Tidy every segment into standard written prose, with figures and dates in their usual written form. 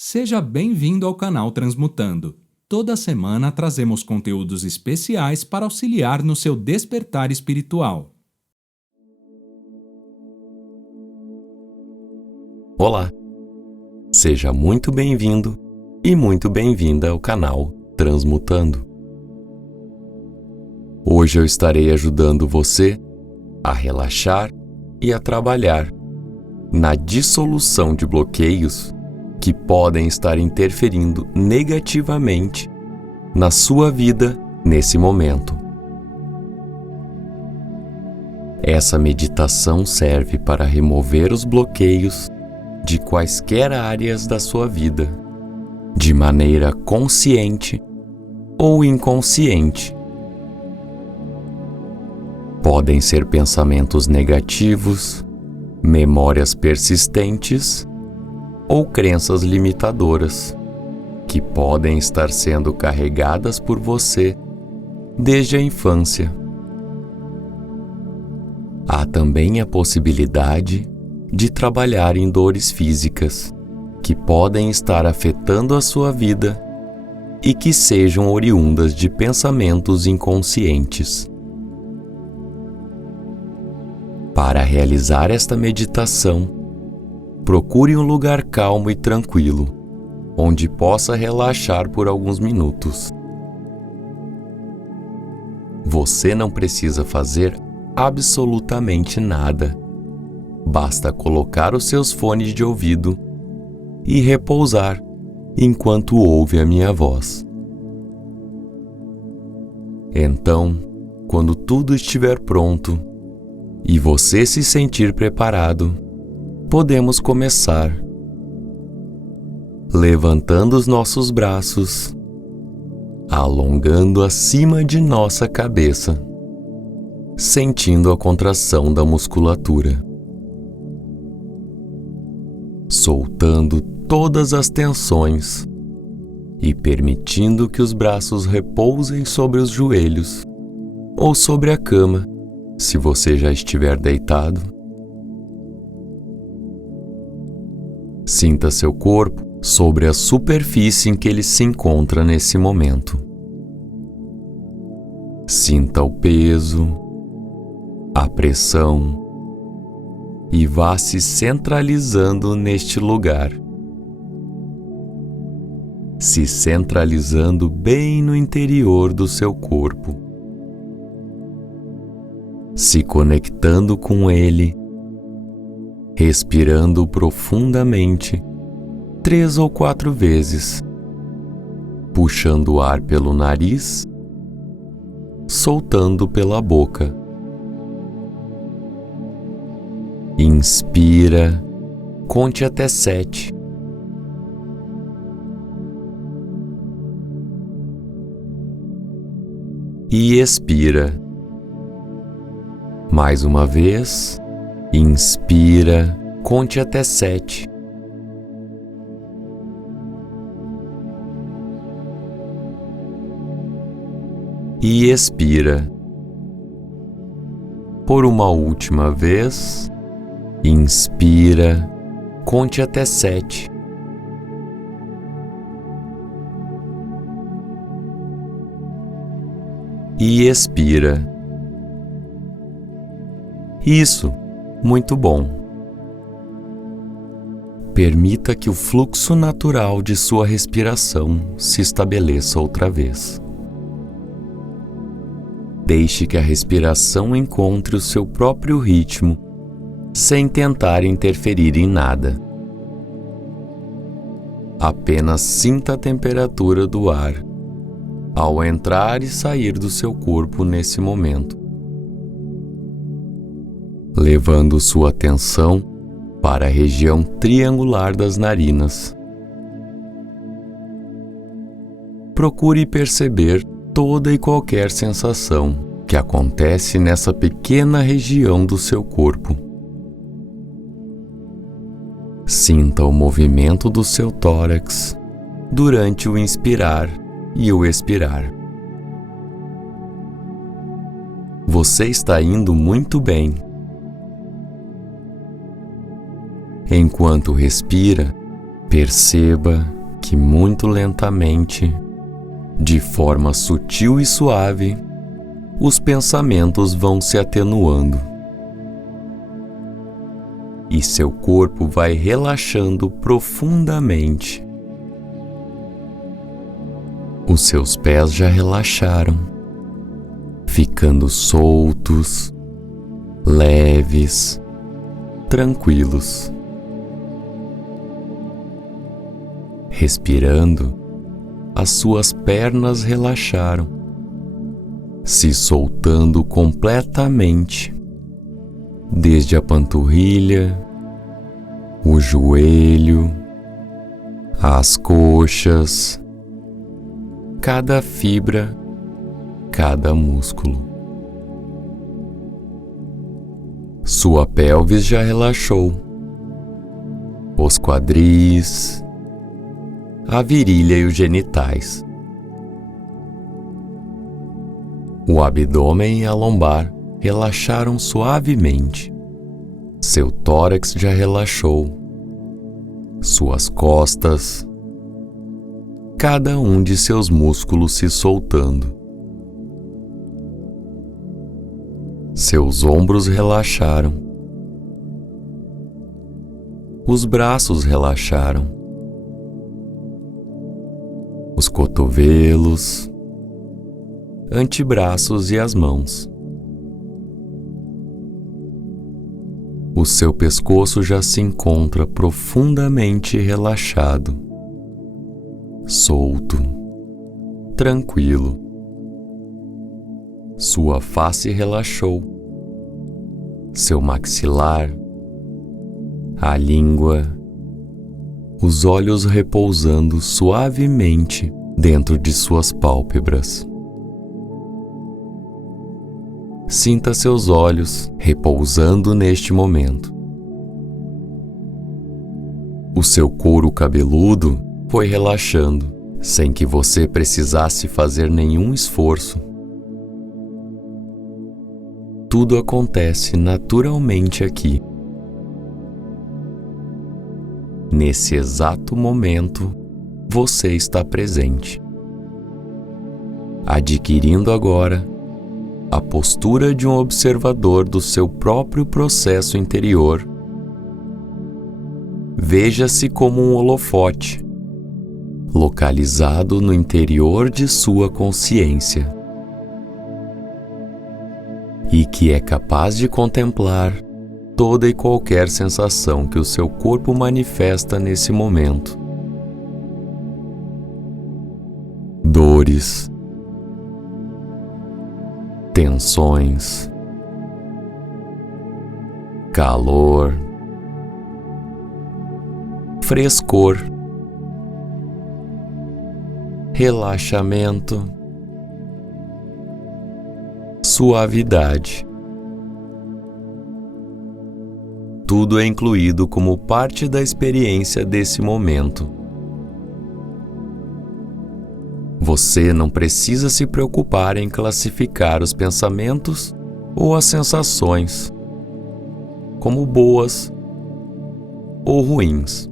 Seja bem-vindo ao canal Transmutando. Toda semana trazemos conteúdos especiais para auxiliar no seu despertar espiritual. Olá! Seja muito bem-vindo e muito bem-vinda ao canal Transmutando. Hoje eu estarei ajudando você a relaxar e a trabalhar na dissolução de bloqueios que podem estar interferindo negativamente na sua vida nesse momento. Essa meditação serve para remover os bloqueios de quaisquer áreas da sua vida, de maneira consciente ou inconsciente. Podem ser pensamentos negativos, memórias persistentes ou crenças limitadoras, que podem estar sendo carregadas por você desde a infância. Há também a possibilidade de trabalhar em dores físicas, que podem estar afetando a sua vida e que sejam oriundas de pensamentos inconscientes. Para realizar esta meditação, procure um lugar calmo e tranquilo, onde possa relaxar por alguns minutos. Você não precisa fazer absolutamente nada. Basta colocar os seus fones de ouvido e repousar enquanto ouve a minha voz. Então, quando tudo estiver pronto e você se sentir preparado, podemos começar levantando os nossos braços, alongando acima de nossa cabeça, sentindo a contração da musculatura, soltando todas as tensões e permitindo que os braços repousem sobre os joelhos ou sobre a cama, se você já estiver deitado. Sinta seu corpo sobre a superfície em que ele se encontra nesse momento. Sinta o peso, a pressão e vá se centralizando neste lugar. Se centralizando bem no interior do seu corpo. Se conectando com ele, respirando profundamente 3 ou 4 vezes, puxando o ar pelo nariz, soltando pela boca. Inspira, conte até 7. E expira. Mais uma vez. Inspira, conte até 7. E expira. Por uma última vez, inspira, conte até 7. E expira. Isso! Muito bom. Permita que o fluxo natural de sua respiração se estabeleça outra vez. Deixe que a respiração encontre o seu próprio ritmo, sem tentar interferir em nada. Apenas sinta a temperatura do ar ao entrar e sair do seu corpo nesse momento, levando sua atenção para a região triangular das narinas. Procure perceber toda e qualquer sensação que acontece nessa pequena região do seu corpo. Sinta o movimento do seu tórax durante o inspirar e o expirar. Você está indo muito bem. Enquanto respira, Perceba que muito lentamente, de forma sutil e suave, os pensamentos vão se atenuando e seu corpo vai relaxando profundamente. Os seus pés já relaxaram, ficando soltos, leves, tranquilos. Respirando, as suas pernas relaxaram, se soltando completamente, desde a panturrilha, o joelho, as coxas, cada fibra, cada músculo. Sua pelvis já relaxou, os quadris, a virilha e os genitais. O abdômen e a lombar relaxaram suavemente. Seu tórax já relaxou. Suas costas, cada um de seus músculos se soltando. Seus ombros relaxaram. Os braços relaxaram. Os cotovelos, antebraços e as mãos. O seu pescoço já se encontra profundamente relaxado, solto, tranquilo. Sua face relaxou, seu maxilar, a língua, os olhos repousando suavemente dentro de suas pálpebras. Sinta seus olhos repousando neste momento. O seu couro cabeludo foi relaxando, sem que você precisasse fazer nenhum esforço. Tudo acontece naturalmente aqui. Nesse exato momento, você está presente, adquirindo agora a postura de um observador do seu próprio processo interior. Veja-se como um holofote, localizado no interior de sua consciência, e que é capaz de contemplar toda e qualquer sensação que o seu corpo manifesta nesse momento. Dores, tensões, calor, frescor, relaxamento, suavidade. Tudo é incluído como parte da experiência desse momento. Você não precisa se preocupar em classificar os pensamentos ou as sensações como boas ou ruins.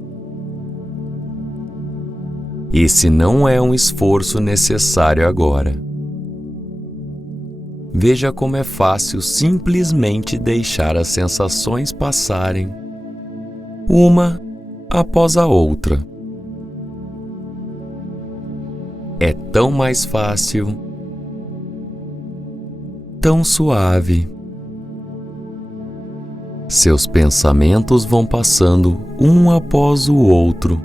Esse não é um esforço necessário agora. Veja como é fácil simplesmente deixar as sensações passarem, uma após a outra. É tão mais fácil, tão suave. Seus pensamentos vão passando um após o outro,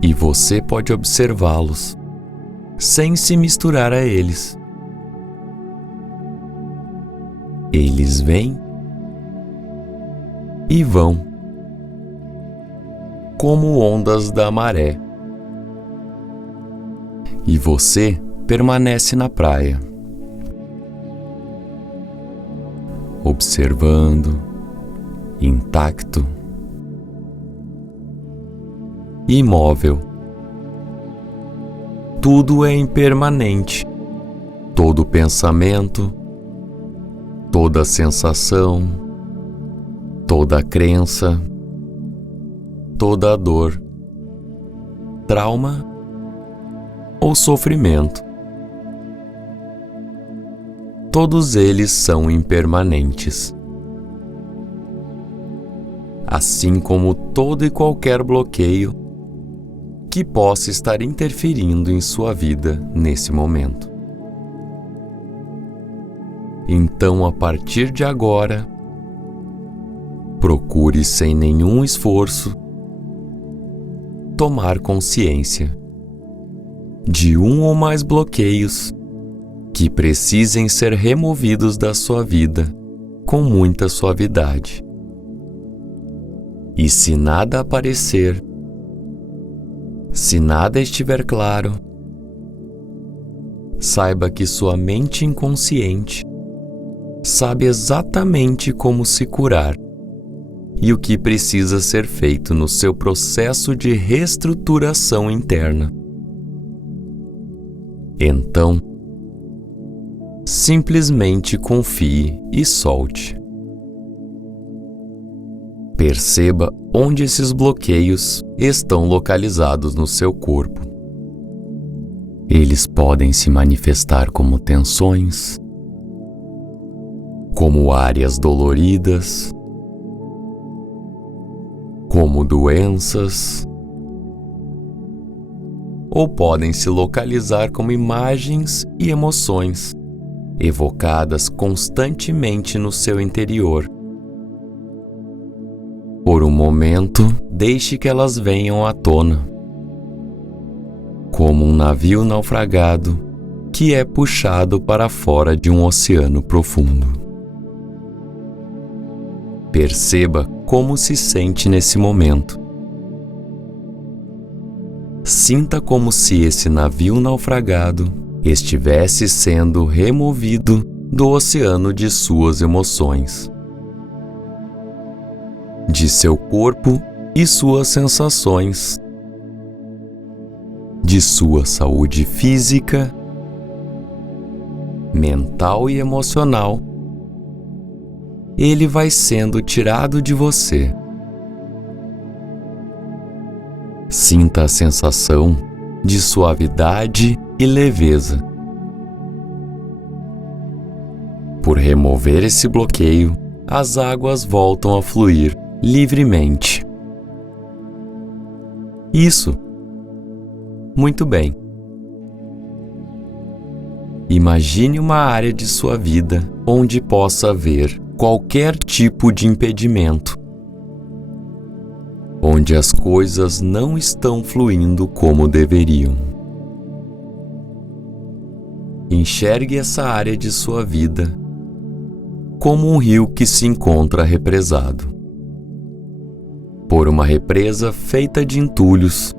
e você pode observá-los, sem se misturar a eles. Eles vêm e vão, como ondas da maré. E você permanece na praia, observando, intacto, imóvel. Tudo é impermanente, todo pensamento, toda sensação, toda crença, toda a dor, trauma ou sofrimento. Todos eles são impermanentes. Assim como todo e qualquer bloqueio que possa estar interferindo em sua vida nesse momento. Então, a partir de agora, procure sem nenhum esforço tomar consciência de um ou mais bloqueios que precisem ser removidos da sua vida com muita suavidade. E se nada aparecer, se nada estiver claro, saiba que sua mente inconsciente sabe exatamente como se curar e o que precisa ser feito no seu processo de reestruturação interna. Então, simplesmente confie e solte. Perceba onde esses bloqueios estão localizados no seu corpo. Eles podem se manifestar como tensões, como áreas doloridas, como doenças, ou podem se localizar como imagens e emoções evocadas constantemente no seu interior. Por um momento, deixe que elas venham à tona, como um navio naufragado que é puxado para fora de um oceano profundo. Perceba como se sente nesse momento. Sinta como se esse navio naufragado estivesse sendo removido do oceano de suas emoções, de seu corpo e suas sensações, de sua saúde física, mental e emocional. Ele vai sendo tirado de você. Sinta a sensação de suavidade e leveza. Por remover esse bloqueio, as águas voltam a fluir livremente. Isso. Muito bem. Imagine uma área de sua vida onde possa haver qualquer tipo de impedimento, onde as coisas não estão fluindo como deveriam. Enxergue essa área de sua vida como um rio que se encontra represado por uma represa feita de entulhos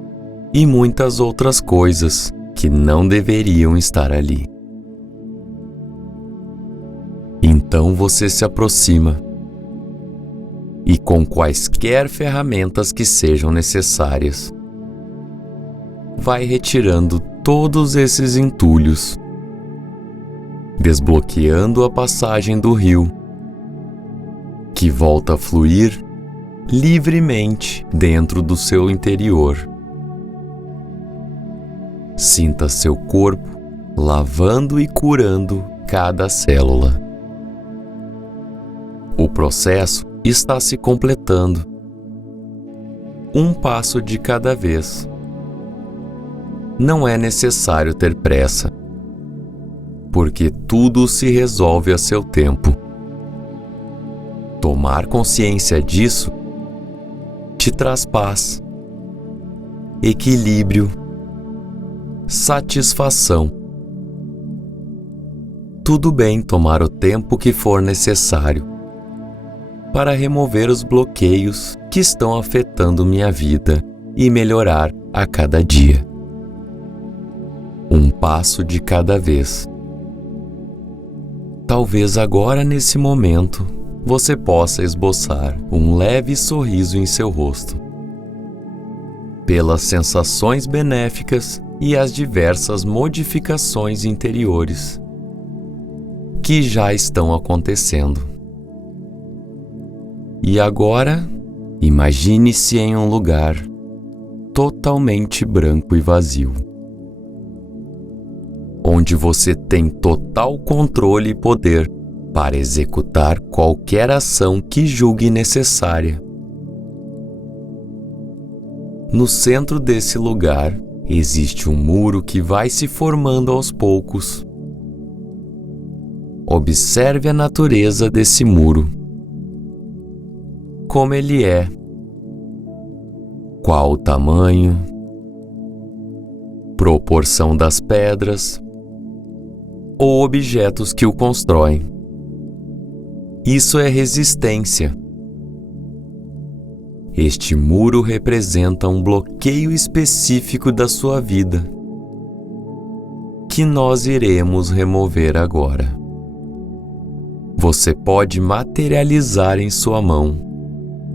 e muitas outras coisas que não deveriam estar ali. Então você se aproxima e, com quaisquer ferramentas que sejam necessárias, vai retirando todos esses entulhos, desbloqueando a passagem do rio, que volta a fluir livremente dentro do seu interior. Sinta seu corpo lavando e curando cada célula. O processo está se completando, um passo de cada vez. Não é necessário ter pressa, porque tudo se resolve a seu tempo. Tomar consciência disso te traz paz, equilíbrio, satisfação. Tudo bem tomar o tempo que for necessário para remover os bloqueios que estão afetando minha vida e melhorar a cada dia. Um passo de cada vez. Talvez agora, nesse momento, você possa esboçar um leve sorriso em seu rosto, pelas sensações benéficas e as diversas modificações interiores que já estão acontecendo. E agora, Imagine-se em um lugar totalmente branco e vazio, onde você tem total controle e poder para executar qualquer ação que julgue necessária. No centro desse lugar existe um muro que vai se formando aos poucos. Observe a natureza desse muro. Como ele é? Qual o tamanho? Proporção das pedras ou objetos que o constroem? Isso é resistência. Este muro representa um bloqueio específico da sua vida, que nós iremos remover agora. Você pode materializar em sua mão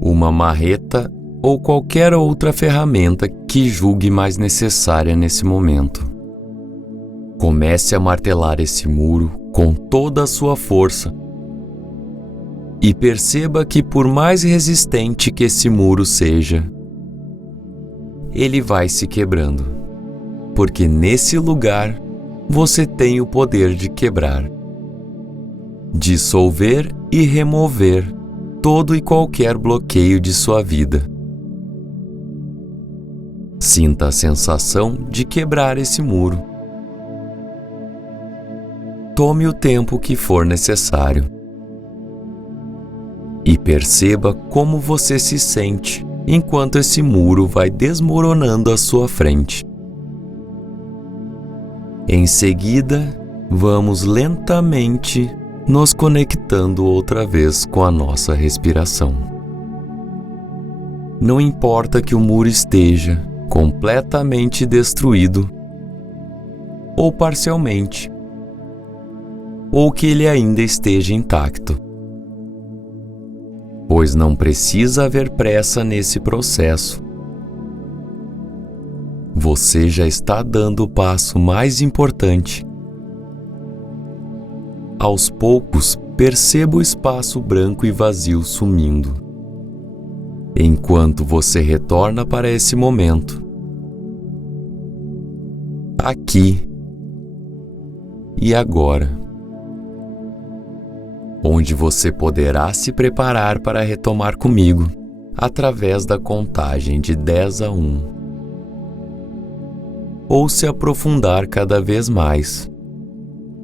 uma marreta ou qualquer outra ferramenta que julgue mais necessária nesse momento. Comece a martelar esse muro com toda a sua força e perceba que, por mais resistente que esse muro seja, ele vai se quebrando, porque nesse lugar você tem o poder de quebrar, dissolver e remover todo e qualquer bloqueio de sua vida. Sinta a sensação de quebrar esse muro. Tome o tempo que for necessário e perceba como você se sente enquanto esse muro vai desmoronando à sua frente. Em seguida, vamos lentamente nos conectando outra vez com a nossa respiração. Não importa que o muro esteja completamente destruído ou parcialmente, ou que ele ainda esteja intacto, pois não precisa haver pressa nesse processo. Você já está dando o passo mais importante. Aos poucos, perceba o espaço branco e vazio sumindo, enquanto você retorna para esse momento, aqui e agora, onde você poderá se preparar para retomar comigo através da contagem de 10 a 1, ou se aprofundar cada vez mais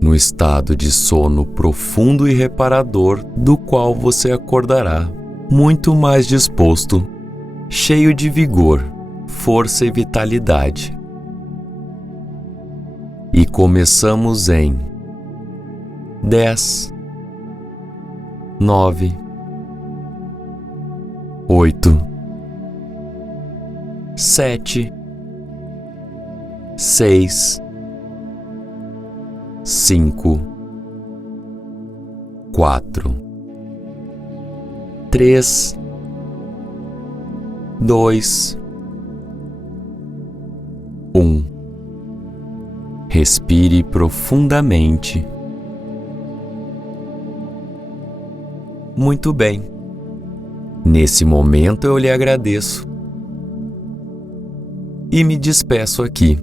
no estado de sono profundo e reparador, do qual você acordará muito mais disposto, cheio de vigor, força e vitalidade. E começamos em 10, 9, 8, 7, 6, 5, 4, 3, 2, 1. Respire profundamente. Muito bem. Nesse momento eu lhe agradeço e me despeço aqui.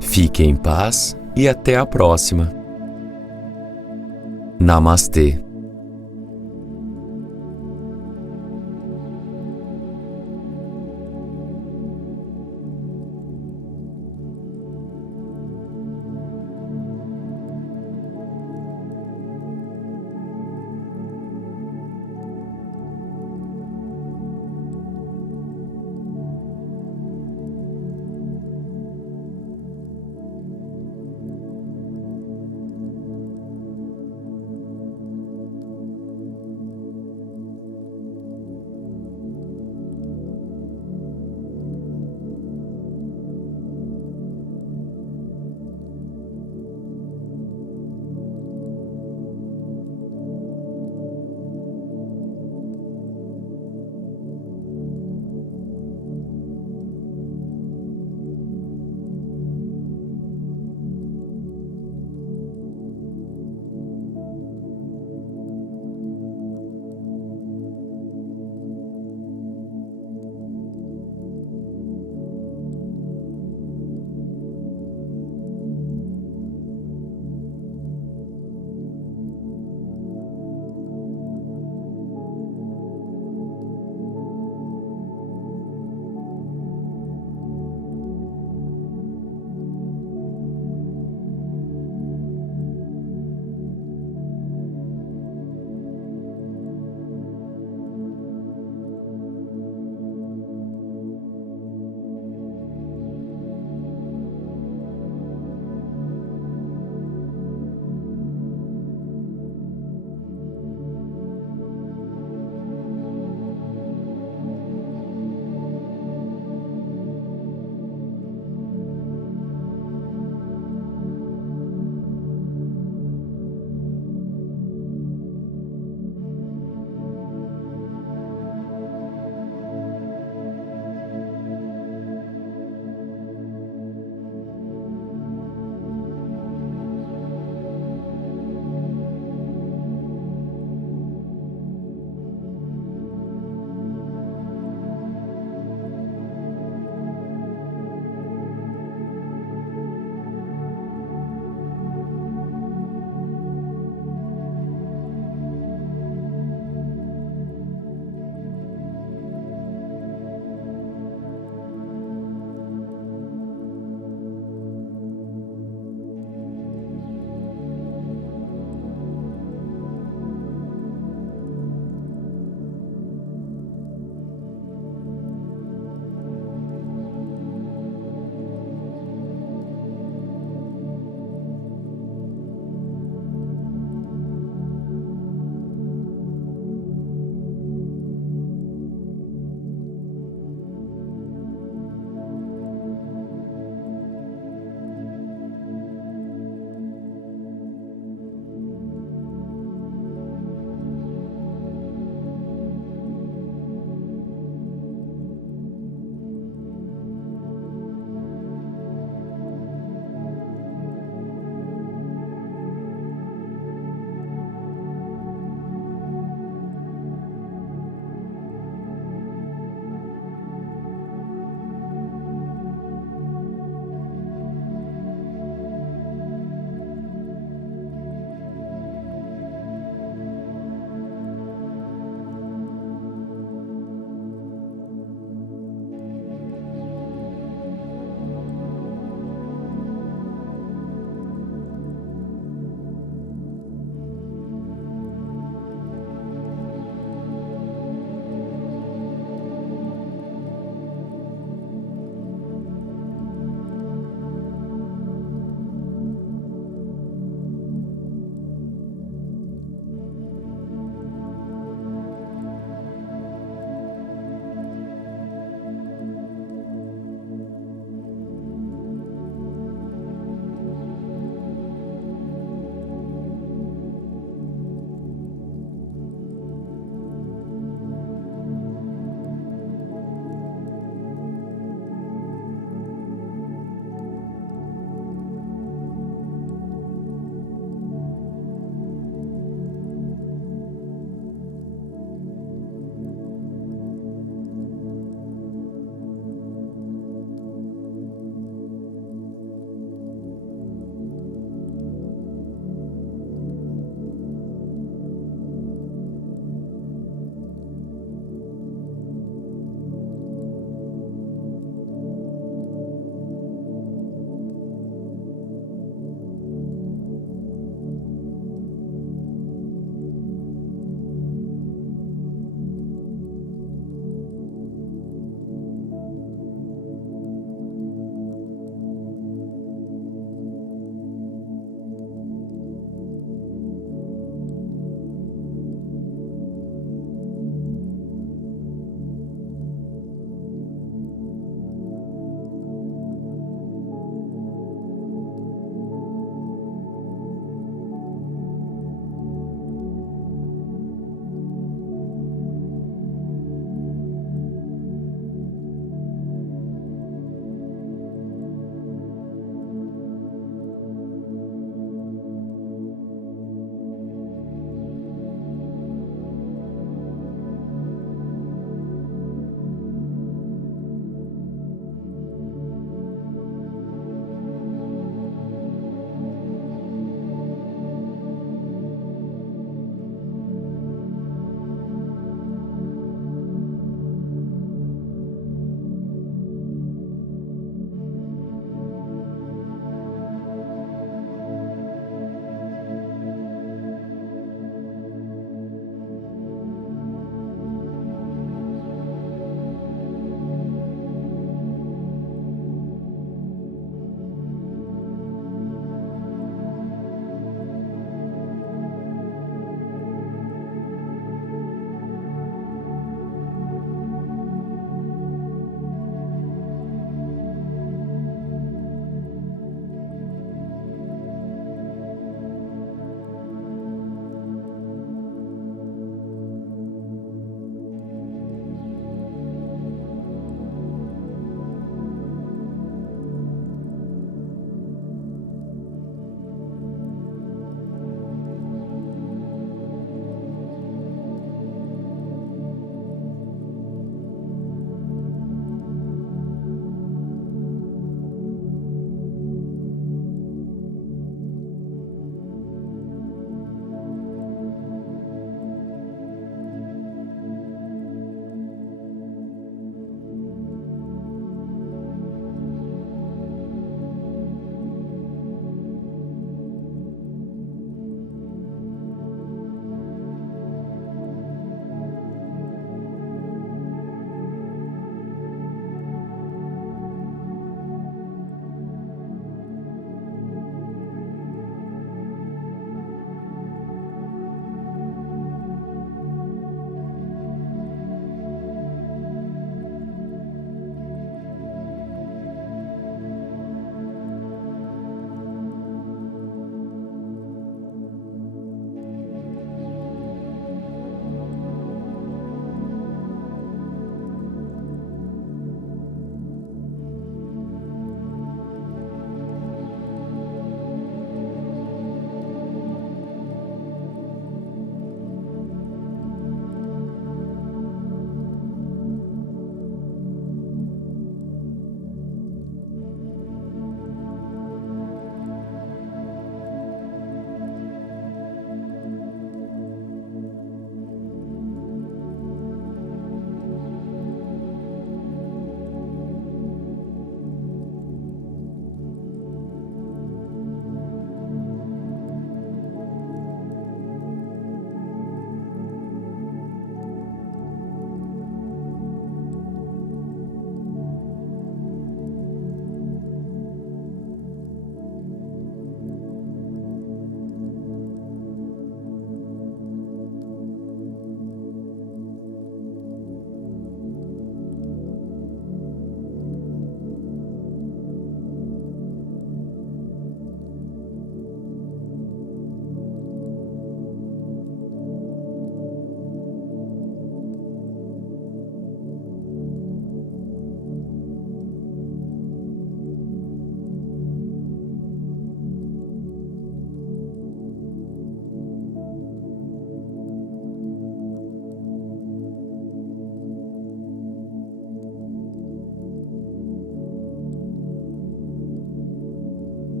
Fique em paz e até a próxima. Namastê.